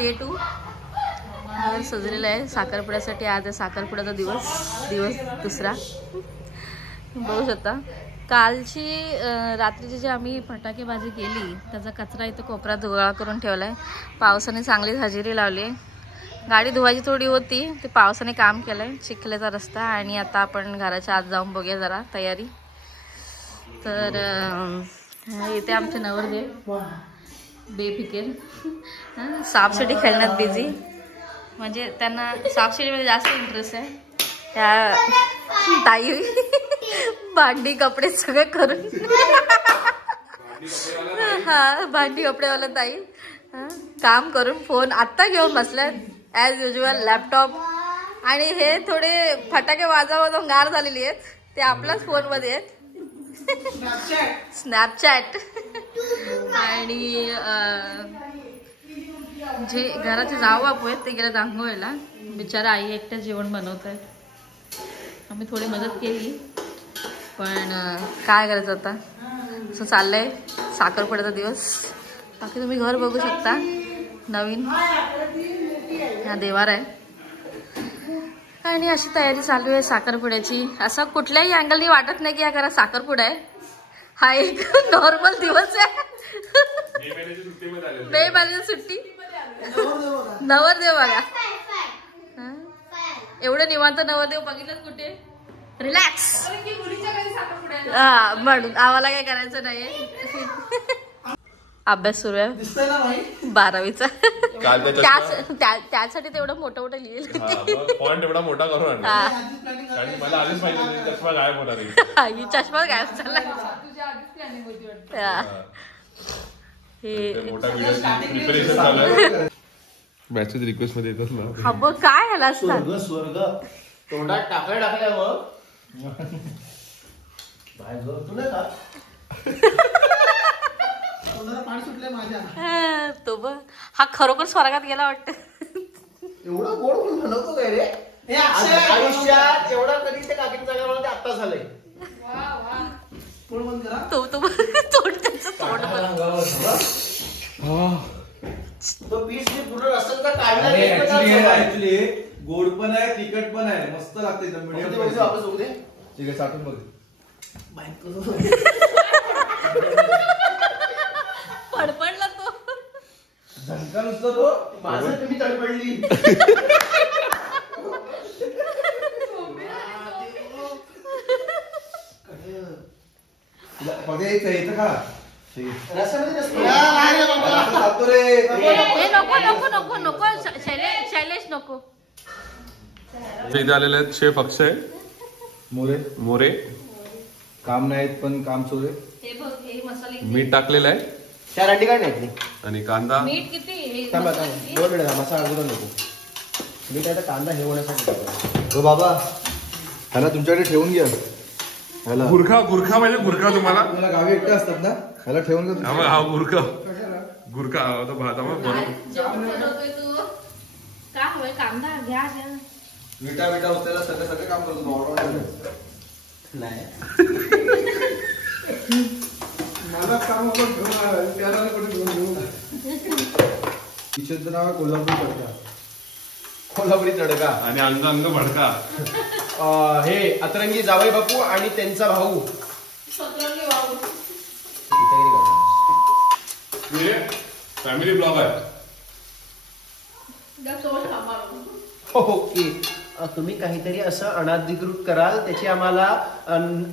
Day 2 घर सजलेलं आहे साखरपुड्यासाठी. आज आहे साखरपुड्याचा दिवस दुसरा. बघू शकता कालची रात्रीची जी आम्ही फटाकेबाजी केली त्याचा कचरा इथं कोपऱ्यात गोळा करून ठेवला आहे. पावसाने चांगली हजेरी लावली आहे. गाडी धुवायची थोडी होती ते पावसाने काम केलं आहे. चिखल्याचा रस्ता आणि आता आपण घराच्या आत जाऊन बघूया जरा तयारी. तर इथे आमचे नवरदेव बेफिकीर सापशिडी खेळण्यात बिझी. म्हणजे त्यांना सापशिडीमध्ये जास्त इंटरेस्ट आहे. त्या ताई भांडी कपडे सगळे करून हा भांडी कपडेवाला ताई काम करून फोन आत्ता घेऊन बसल्यात ॲज युजल लॅपटॉप. आणि हे थोडे फटाके वाजवून गार झालेली आहेत ते आपल्याच फोनमध्ये आहेत. स्नॅपचॅट. आणि जे घराचे जाऊ बापू आहेत ते गेले दांगोळीला. बिचारा आई एकट्या जेवण बनवत आहेत. आम्ही थोडी मदत केली पण काय करायचं आता. असं चाललंय साखरपुड्याचा दिवस. बाकी तुम्ही घर बघू शकता नवीन हा देवार आहे. आणि अशी तयारी चालू आहे साखरपुड्याची. असं कुठल्याही अँगलनी वाटत नाही की या घरात साखरपुडा आहे. हा एक नॉर्मल दिवस आहे. मे महिन्याची सुट्टी नवरदेव बघा. एवढं निवांत नवरदेव बघितलं कुठे. रिलॅक्स म्हणून आम्हाला काय करायचं नाही. अभ्यास सुरू आहे 12वीचा. त्यासाठी तेवढं मोठं मोठं लिहिलं पॉइंट एवढा मोठा करून मला आधीच माहिती होती चष्मा गायब होणार आहे. ही चष्मा गायब झाला. हे मोठा प्रिपरेशन झालं. मॅसेज रिक्वेस्ट मध्ये येतच ना. हा बघ काय ह्याला असतात स्वर्ग तोंडात टाकल्या मग बाहेर तू नाही का पाणी सुटलंय माझ्या. तो बघ हा खरोखर स्वर्गात गेला वाटतं. एवढं गोड कोण बनवतो काय रे आयुष्यात. एवढा कधी ते काकीन जागा मला ते आत्ता झालंय. तो तोंड त्याचं तोंड तो पीस पूर्ण असेल तर काढणार. गोड पण आहे तिखट पण आहे मस्त लागते. वापस होऊ दे. ठीक आहे साठून बघ. पडपडला तो झणका नुसतं तो माझं तुम्ही तडपडली. इथं का नको नको नको नको शैलेश नको. इथे आलेले आहेत शेफ अक्षय मोरे. काम नाहीत पण काम सुरू आहे. हे बघ हे मसाले मीठ टाकलेलं आहे. चार अंडी काय नाही आणि कांदा. मीठ किती. दोन मिनिट मसाला अगोदर नको. मी काय कांदा हे होण्यासाठी. हो बाबा ह्याला तुमच्याकडे ठेवून घ्या. ह्याला गुरखा म्हणजे गुरखा तुम्हाला गावी एकटे असतात ना. ह्याला ठेवून घ्या. हा गुरखा भात का हवंय कांदा घ्या. विटा उचलायला सगळे काम करतो. नाही मला काम त्याला घेऊन किचनचं नाव कोल्हापुरी तडका आणि अंग भडका. हे अतरंगी जावई बापू आणि त्यांचा भाऊ. फॅमिली ब्लॉग आहे. ओके तुम्ही काहीतरी असं अनाधिकृत कराल त्याची आम्हाला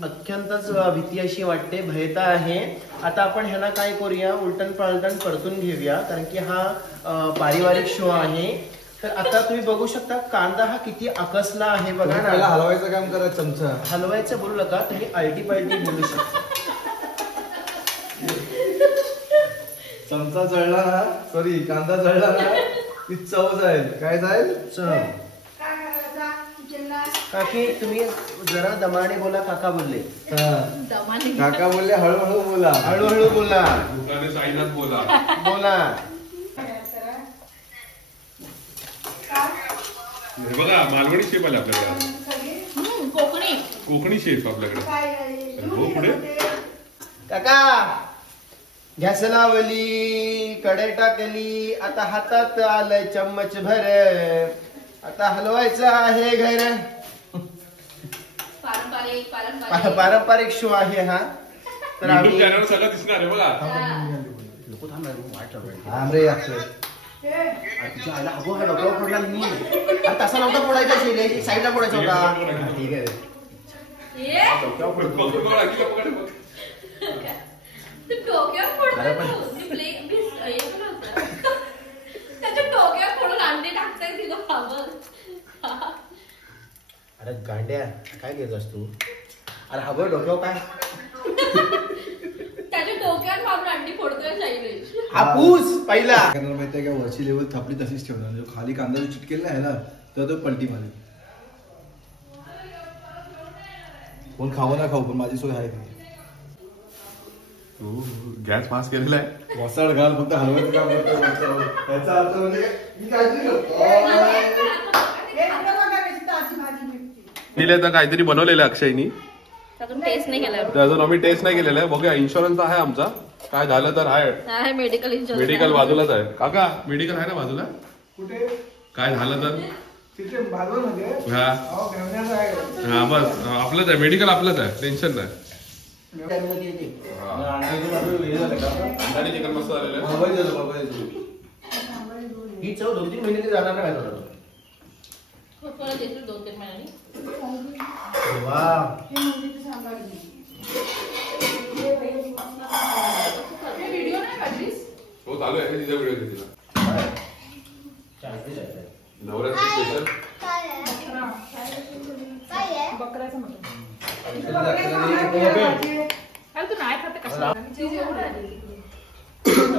अत्यंतच भीती अशी वाटते. भयता आहे. आता आपण ह्याला काय करूया उलटण पालटण परतून घेऊया कारण की हा पारिवारिक शो आहे. तर आता तुम्ही बघू शकता कांदा हा किती आकसला आहे बघा ना. हलवायचं काम करा. चमचा हलवायचं बोलू नका तुम्ही अल्टी पल्टी बोलू शकता. चमचा जळला ना सॉरी कांदा जळला ना ती चव जाईल. काय जाईल चव. काकी तुम्ही जरा दमाने बोला. काका बोलले. काका बोलले हळूहळू बोला. हळूहळू बोला. दुकाने साईनाथ बोला. हे बघा मालवणी शेफ आले आपल्याकडे. कोकणी शेफ आपल्याकडे. हो पुढे काका गॅस लावली, कढई टाकली, आता हातात आलंय चम्मच भर, आता हलवायचं आहे घर. पारंपरिक शो आहे हा. तर YouTube आम्ही चॅनलवर सगळं दिसणार आहे बघा. नको थांब ना, वाट लावून. थांब रे अक्षय. तुझ्या आईला अगो हा डोक्यावर पडला मी. अरे तसा नव्हता फोडायचा, साईडला फोडायचा होता. ठीक आहे. डोक्यावर पडतो. बघा, की पकड बघ. अरे गांड्या काय घेतोस तू? अरे हा बघ डोक्यावर काय त्याच्या डोक्यावर मारून अंडी फोडतोय शैलेश. हापूस पहिला. करणार माहितीये का, वरची लेवल थापली तशीच ठेवणार, जो खाली कांदा जो चिटकेल ना ह्याला तर तो पलटी मारेल. कोण खावं ना खाऊ पण माझी सोय आहे ती. गॅस फास्ट केलेला आहे. वसाड घाल, फक्त हलवायचं काम करतो. त्याचा अर्थ म्हणजे काय? मी काळजी करतो. दिले तर काहीतरी बनवलेलं आहे अक्षयनी. अजून टेस्ट नाही केला. तर अजून आम्ही टेस्ट नाही केलेला आहे. बघूया, इन्शुरन्स आहे आमचा. काय झालं तर आहे. Medical insurance. मेडिकल बाजूलाच आहे. काका मेडिकल आहे ना बाजूला? कुठे? काय झालं तर तिथे बाजूमध्ये हा हा बस आपलंच आहे. मेडिकल आपलंच आहे, टेन्शन नाही. चिकन मस्त झालेलं आहे. ही चव 2-3 महिने ती जाणार नाही का? 2-3 महिन्यांनी. वा हो चालू आहे तिचा व्हिडिओ घेतला. नवरात्री स्पेशल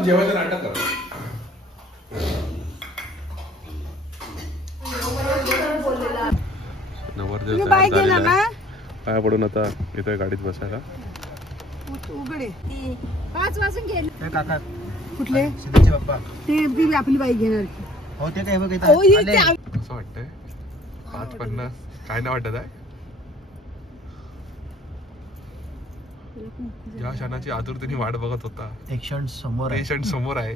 जेवायचं नाटक कर. नवरदेव पाया पडून आता येतोय गाडीत बसायला. उघडे 5 वाजून गेले. काका कुठले सिद्धीचे बाप्पा ते ती आपली बाई घेणार की. हो ते काय बघ ओ, ही ते असं वाटतंय 5:50 काय नाही वाटत आहे. या क्षणाची आतुरतेने वाट बघत होता. एक क्षण समोर आहे. पेशंट समोर आहे.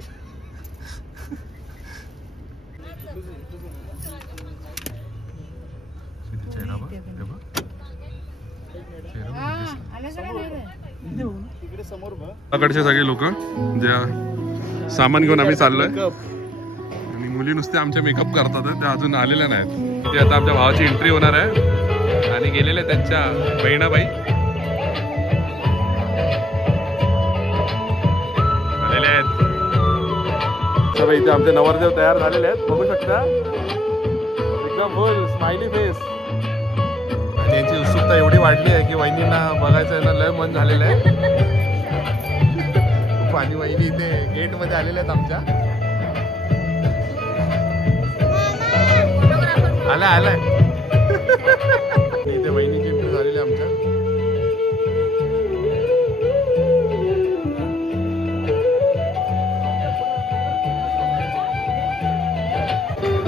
चेहरा बघ, हे बघ. चेहरा बघ. कडचे सगळे लोक ज्या सामान घेऊन आम्ही चाललोय आणि मुली नुसते आमचे मेकअप करतात, त्या अजून आलेल्या नाहीत. ते आता आमच्या भावाची एंट्री होणार आहे आणि गेलेले त्यांच्या बहिणाबाई आलेले आहेत. सगळे इथे आमचे नवरदेव तयार झालेले आहेत, बघू शकता. एकदम फुल स्माइली फेस. आणि यांची उत्सुकता एवढी वाढली आहे की वहिनींना बघायचं आहे ना, लय मन झालेलं आहे. आणि वहिनी इथे गेट मध्ये आलेल्या आहेत आमच्या. आलाय इथे वहिनीची एंट्री झालेली आहे आमच्या.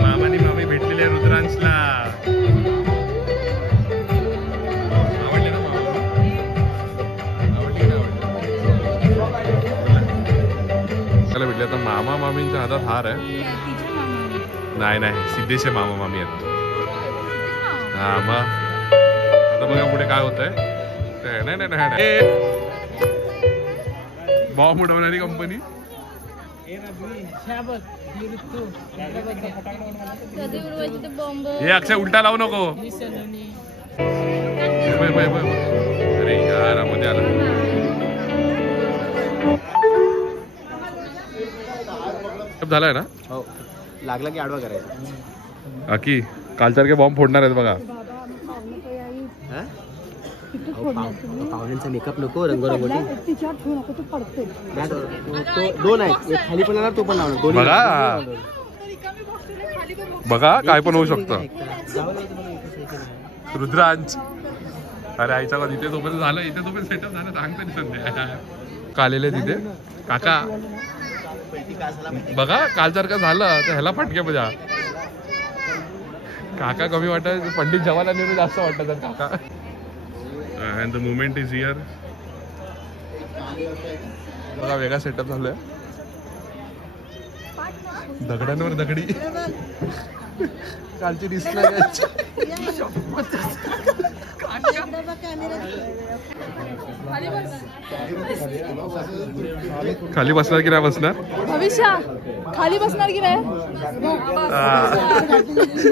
मामानी मामी भेटलेले आहे रुद्रांशला. आवडले ना मामा? आवडली ना? त्याला भेटले. आता मामा मामींच्या हातात हार आहे. नाही सिद्धेशे मामा मामी आहेत. हा मग आता बघा पुढे काय होत आहे. नाही बॉम्ब उडवणारी कंपनी. हे अक्षय उलटा लावू नको. अरे यार मध्ये आला. झालाय ना? हो लागला की आडवा करायचा. बाकी कालसारखे बॉम्ब फोडणार आहेत बघा. पाहुण्यांचा मेकअप नको, रंगरंगोटी. तिच्यावर ठेवू नको, तू पडते. दोन आहेत, एक खाली पण लावणार, तो पण लावणार. दोन्ही बघा बघा काय पण होऊ शकतं. रुद्रांश अरे आईचा का तिथे तोपर्यंत झालं, इथे तोपर्यंत सेटअप झालं. सांगतो सध्या का आलेले तिथे काका. बघा कालसारखं झालं तर ह्याला फटके बजा. काका कमी वाटत, पंडित जवाहरलाल नेहरू जास्त वाटत काका. And the moment is here. बघा वेगळा सेटअप झालोय. दगडांवर दगडी कालची दिसला खाली बसणार की नाही बसणार भविष्या खाली बसणार की नाही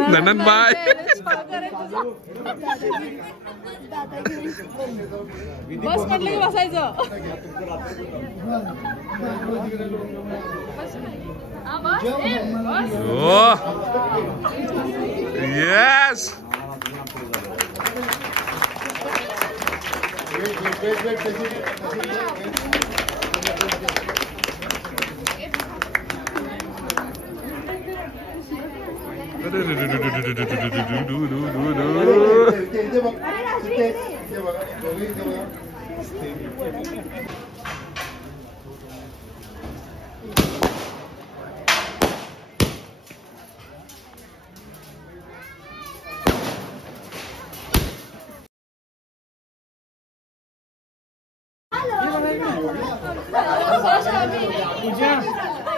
ननन बाय. बस म्हटलं की बसायचं. येस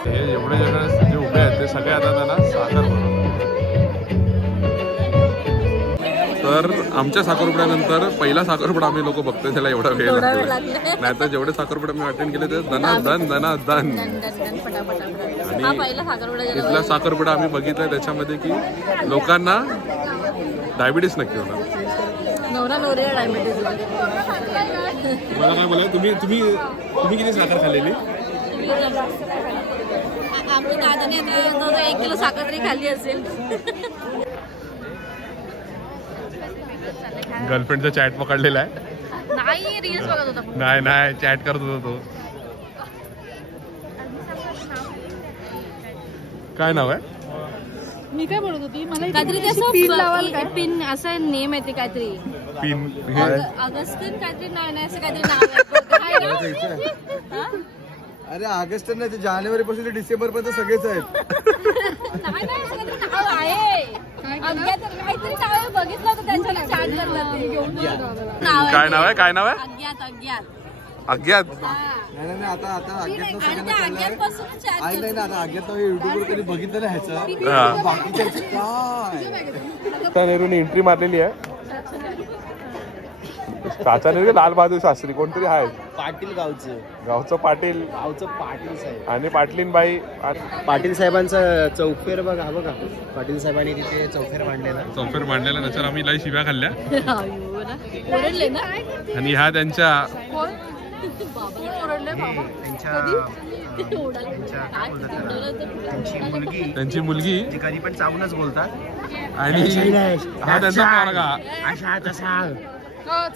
हे एवढे जण जे उभे आहेत ते सगळे आता त्यांना साखर बनवतात. तर आमच्या साखरपुड्यानंतर पहिला साखरपुडा आम्ही लोक बघतोय त्याला एवढा वेळ लागतो. नाहीतर जेवढे साखरपुडे मी अटेंड केले ते धनाधन धनाधन. आणि इथला साखरपुडा आम्ही बघितलाय त्याच्यामध्ये की लोकांना डायबिटीस नक्की होणार. नवरा नवऱ्या डायबिटीज. मला काय बोलाय तुम्ही तुम्ही तुम्ही किती साखर खाल्लेली? आमच्या दादाने आता 1 किलो साखर तरी खाल्ली असेल. गर्लफ्रेंडचा चॅट पकडलेला आहे. नाही रील्स बघत होता. नाही नाही चॅट करत होता तो. काय नाव आहे? मी काय बोलत होती मला काहीतरी असं पिन लावाल काय पिन असं नेम आहे ते काहीतरी पिन अगस्टिन काहीतरी नाही असं काहीतरी नाव आहे. अरे ऑगस्ट नाही जानेवारी पासून डिसेंबर पर्यंत सगळेच आहेत. नाही असं काहीतरी नाव आहे. अज्ञात काहीतरी नाव आहे. बघितलं होतं त्यांच्या चॅट करला. काय नाव आहे? काय नाव आहे? अज्ञात अज्ञात अज्ञात. नाही आता अज्ञात अज्ञात पासून चॅट नाही ना आता अज्ञात युट्यूबवर कधी बघितलं नाही ह्याचं. हा. बाकीच्या काय चाचा नेहरूने एंट्री मारलेली आहे. चाचा नेहरू लाल बहादूर शास्त्री कोणतरी आहे पाटील गावचं पाटील पाटील साहेब आणि पाटलीनबाई. पाटील साहेबांचा चौफेर बघा बघा. पाटील साहेबांनी तिथे चौफेर मांडलेला. चौफेर मांडलेला त्याच्यावर आम्ही लई शिव्या खाल्ल्या. ओरडले ना. आणि ह्या त्यांच्या त्यांची मुलगी ते कधी पण चावूनच बोलतात. आणि हा त्यांचा पोरगा. अशा तसा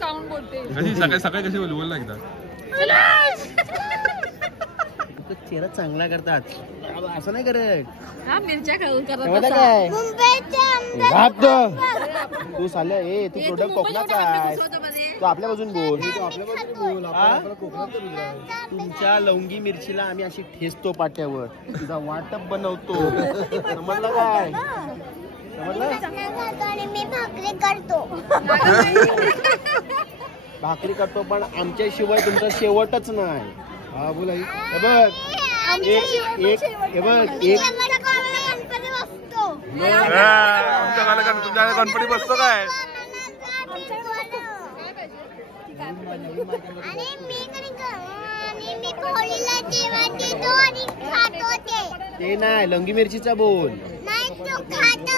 चावून बोलते. कशी सकाळी सकाळी कशी बोल बोल एकदा. चेहरा चांगला करतात असं नाही करत. हा मिरच्या खाऊन तेव्हा काय तू साल्या तू प्रोडक्ट कोकणाचा आहे. तू आपल्या बाजून बोल. तुमच्या लवंगी मिरचीला आम्ही अशी ठेचतो पाट्यावर. तुझा वाटप बनवतो. समजलं काय? मी भाकरी करतो. भाकरी करतो पण आमच्याशिवाय तुमचा शेवटच नाही. हा बोला. हे बघ हे बघ गणपती बसतो. आमच्या गाला तुमच्या गणपती बसतो काय? आणि मी होळीला जेवण देतो आणि खातो ते. नाही लवंगी मिरचीचा बोल. नाही तू खातो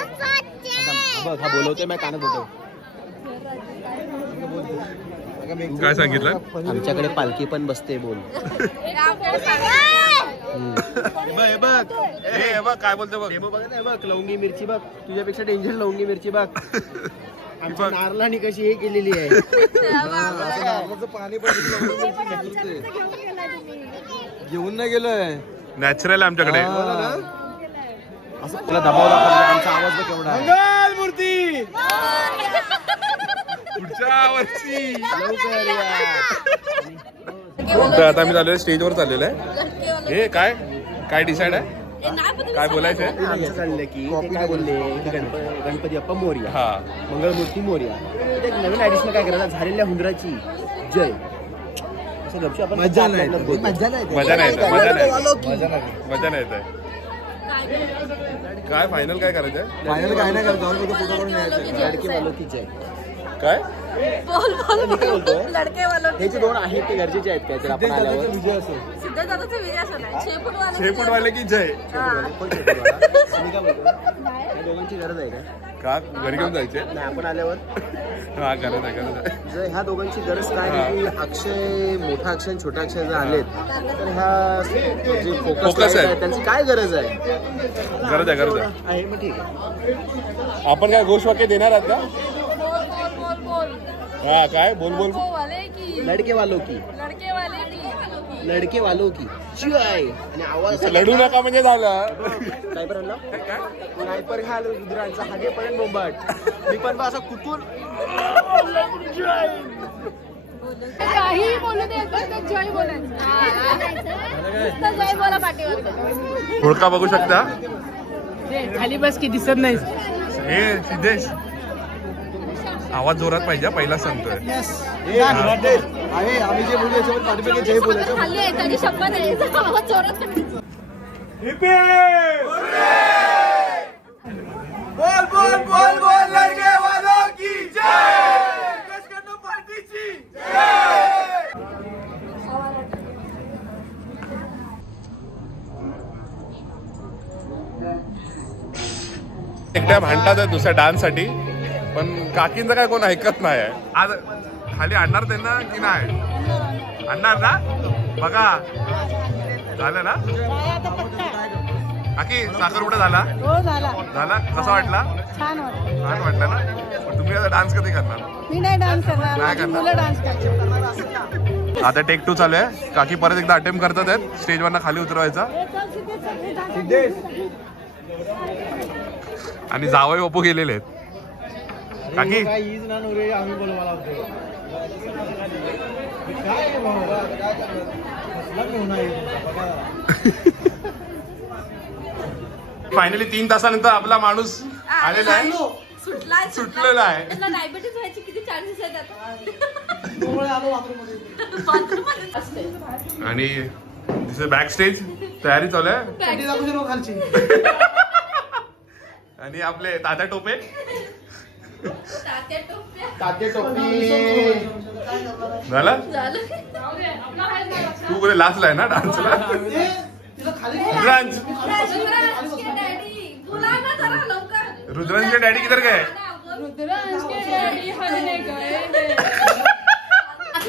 बघ हा बोलवतोय मी कानात होतो. काय सांगितलं? आमच्याकडे पालखी पण बसते बोल. बघ काय बोलतो बघ. बघ लवंगी मिरची बघ. तुझ्यापेक्षा डेंजर लवंगी मिरची बघ. आमच्या नारळाने कशी हे केलेली आहे. पाणी घेऊन नाही गेलोय. नॅचरल आमच्याकडे. असं तुला दबाव दाखवला. आमचा आवाज बघ केवढा आहे. मंगलमूर्ती पुढच्या वर्षी. लवकर या. तर आता आम्ही चाललोय स्टेजवर चाललेलो आहे. हे काय काय डिसाइड आहे? काय बोलायचं आहे? आमचं चाललंय की ते काय बोलले की गणपती बाप्पा मोरया. हा मंगलमूर्ती मोरया. एक नवीन ऍडिशनल काय करायचं झालेल्या हुंदराची जय. मजा नाही येत. मजा नाही येत मजा नाही येत काय फायनल काय करायचंय फायनल काय नाही करत, जाऊन फक्त फोटो काढून यायचं. काय बोल बोल बोल लडके वालों हे जे दोन आहेत ते गरजेचे आहेत काय तर आपण आल्यावर विजय असो. सिद्धार्थाचा विजय असं नाही 6 फूट वाले की जय तुम्ही काय बोलतो या दोघांची गरज आहे का का घरी घेऊन जायचे नाही आपण आल्यावर हा गरज आहे जर ह्या दोघांची गरज काय आहे की अक्षय मोठा अक्षय आणि छोटा अक्षय जर आलेत तर ह्या जे फोकस आहे त्यांची काय गरज आहे गरज आहे आहे मग ठीक आहे आपण काय घोषवाक्य देणार आहात का हा काय बोल बोल लडके वालों की जय आणि आवाज लढू नका म्हणजे झालं स्नायपर आणला स्नायपर घाल रुद्रांचा हागे पर्यंत बोंबाट मी पण असं कुठून काही बोलू दे तर जय बोलायचं जय बोला पाठीवर हुडका बघू शकता खाली बस की दिसत नाही हे सिद्धेश आवाज जोरात पाहिजे पहिला सांगतोय आहे आम्ही जे बोलू याच्यावर पाठीमागे जय बोलायचं. खाली एखादी शपथ आहे आवाज जोरात बोल बोल बोल बोल लडके वालों की जय. कशकर्णो पार्टीची एकट्या भांडतात दुसऱ्या डान्स साठी पण काकींचं काय कोण ऐकत नाही आज खाली आणणार त्यांना की नाही आणणार ना बघा झालं ना काकी साखरपुडा झाला हो झाला झाला कसा वाटला छान वाटलं छान वाटलं ना पण तुम्ही आता डान्स कधी करणार मी नाही डान्स करणार नाही माझी करणार. मुलं डान्स करतात आता टेक 2 चालू आहे काकी परत एकदा अटेम्प्ट करतात आहेत स्टेजवरनं खाली उतरवायचा सिद्धेश आणि जावई बापू गेलेले आहेत काकी काय ईज ना नो रे आम्ही बोलवायला होतो काय बाबा काय लग्न होणार आहे बघा. फायनली 3 तासानंतर आपला माणूस आलेला आहे सुटलेला आहे डायबिटीज व्हायची किती चान्सेस आहेत आता त्यामुळे आलो बाथरूममध्ये. आणि दिस बॅक स्टेज तयारी चालू आहे कधी दाखवू शकतो खालची. आणि आपले तात्या टोपे ताते टोपी झालं तू कुठे लाचलाय ना डान्सला रुद्रांश रुद्रांशचे डॅडी किधर गए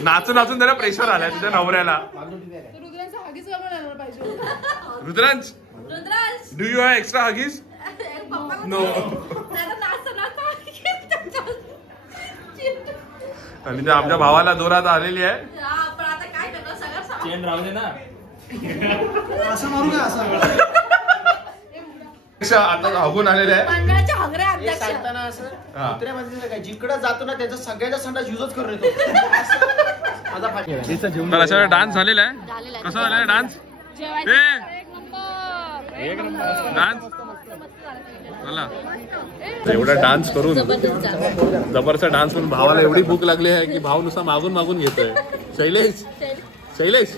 नाचून नाचून त्याला प्रेशर आलाय तुझ्या नवऱ्याला Rudransh do you have extra Huggies no आणि त्या आमच्या भावाला जोरात आलेली आहे पण आता काय करणार सगळं चेन राहू दे ना असं मारू का असं आता हगून आलेले आहे मंडळाच्या हगऱ्या हे अध्यक्ष सांगताना असं हा. कुत्र्या माणसाचं काय जिकडं जातो ना त्याचा सगळ्याचा संडास युजच करून येतो माझा फाटी तर अशा डान्स झालेला आहे कसा झालाय डान्स डान्स झाला एवढा डान्स करून जबरदस्त डान्स करून भावाला एवढी भूक लागली आहे की भाव नुसता मागून मागून घेतोय शैलेश शैलेश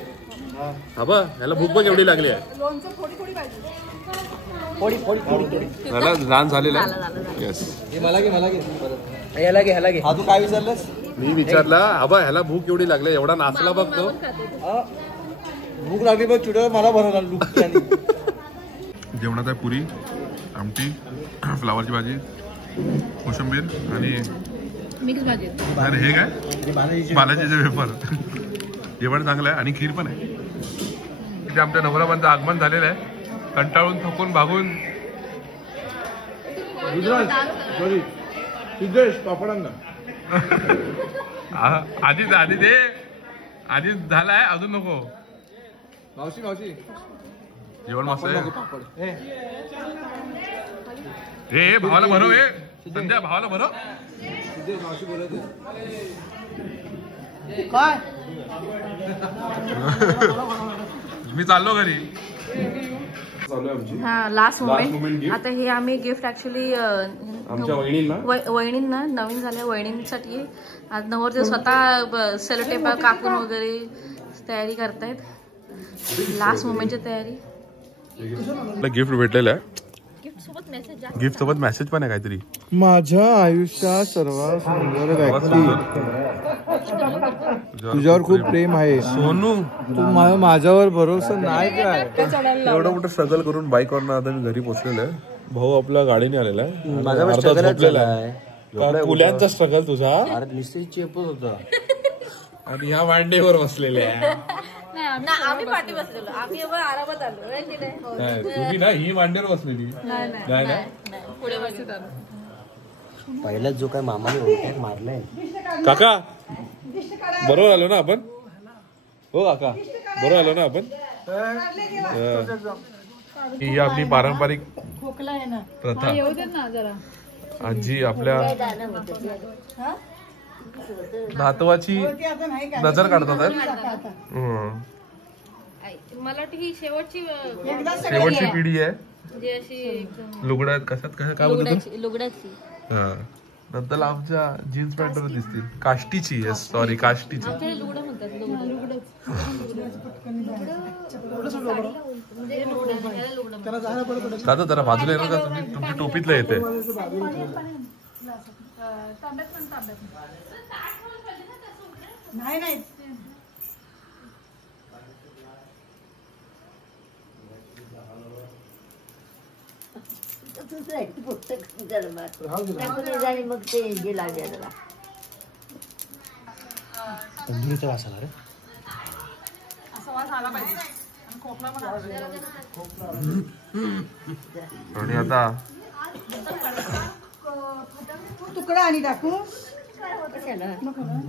हा बा ह्याला भूक बघ एवढी लागली आहे झाला डान्स झालेला आहे येस हे मला घे परत ह्याला घे हा तू काय विचारलंस मी विचारला आबा ह्याला भूक एवढी लागली एवढा नाचला बघतो भूक लागली बघ चुड्यावर मला भरवला लुक जेवणात आहे पुरी आमटी फ्लावरची भाजी कोशिंबीर आणि मिक्स भाजी अरे हे काय बालाजीचे वेफर जेवण चांगलं आहे आणि खीर पण आहे तिथे आमच्या नवराबांचं आगमन झालेलं आहे कंटाळून थकून भागून सिद्धेश पापडांना आधी दे आधी झालाय अजून नको मावशी जेवण मस्त आहे पापड हे भावाला भरव हे संध्या भावाला भरव सिद्धेश मावशी बोलत काय मी चाललो घरी चालू आहे आमची हा लास्ट moment मोमेंट gift. आता हे आम्ही गिफ्ट ऍक्च्युली आमच्या वहिनींना वहिनींना नवीन झाल्या वहिनींसाठी आज नवरदेव स्वतः सेलोटेप कापून वगैरे तयारी करतायत, लास्ट मोमेंटची तयारी. गिफ्ट भेटलेलं आहे. गिफ्ट सोबत मेसेज गिफ्ट सोबत मेसेज पण आहे काहीतरी. माझ्या आयुष्यात सर्वात सुंदर व्यक्ती तुझ्यावर खूप प्रेम आहे सोनू. तू माझ्यावर भरोसा नाही काय. एवढं मोठं स्ट्रगल करून बाईक वरनं आता मी घरी पोहोचलेलो आहे. भाऊ आपला गाडीने आलेला आहे. अर्धा झोपलेला आहे. पुल्यांचा स्ट्रगल तुझा आणि ह्या मांडीवर बसलेले आहे. आम्ही पाठी बसलेलो, आम्ही आरामात आलो. नाही, तुम्ही ना ही मांडीवर बसलेली. नाही ना पुढे बसत आलो. पहिला जो काय मामाने ओळखात मारलाय. काका बरोबर आलो ना आपण. हो काका बरोबर आलो ना आपण. ही आपली पारंपरिक खोकला आहे ना, प्रथा. येऊ दे ना जरा. आजी आपल्या नातवाची आता नाही काय नजर काढतात. मला वाटतं ही शेवटची शेवटची पिढी आहे. जी अशी एकदम लुगड्यात कशात काय बोलतो. लुगड्याची. नंतर आमच्या जीन्स पॅन्टवर दिसतील. काष्टीची सॉरी काष्टीची. आमच्याकडे लुगडं म्हणतात. दादा जरा बाजूला येणार का तुम्ही. तुमची टोपीतलं येते. नाही नाही मग ते गेला जरा तंदुरीचा वास आला रे. आणि आता तुकडा आणि टाकू.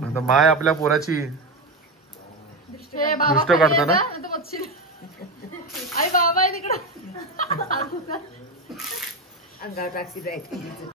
आता माय आपल्या पोराची दृष्ट काढतो ना. आई बाबा आहे तिकडं. अंगावर टाकशी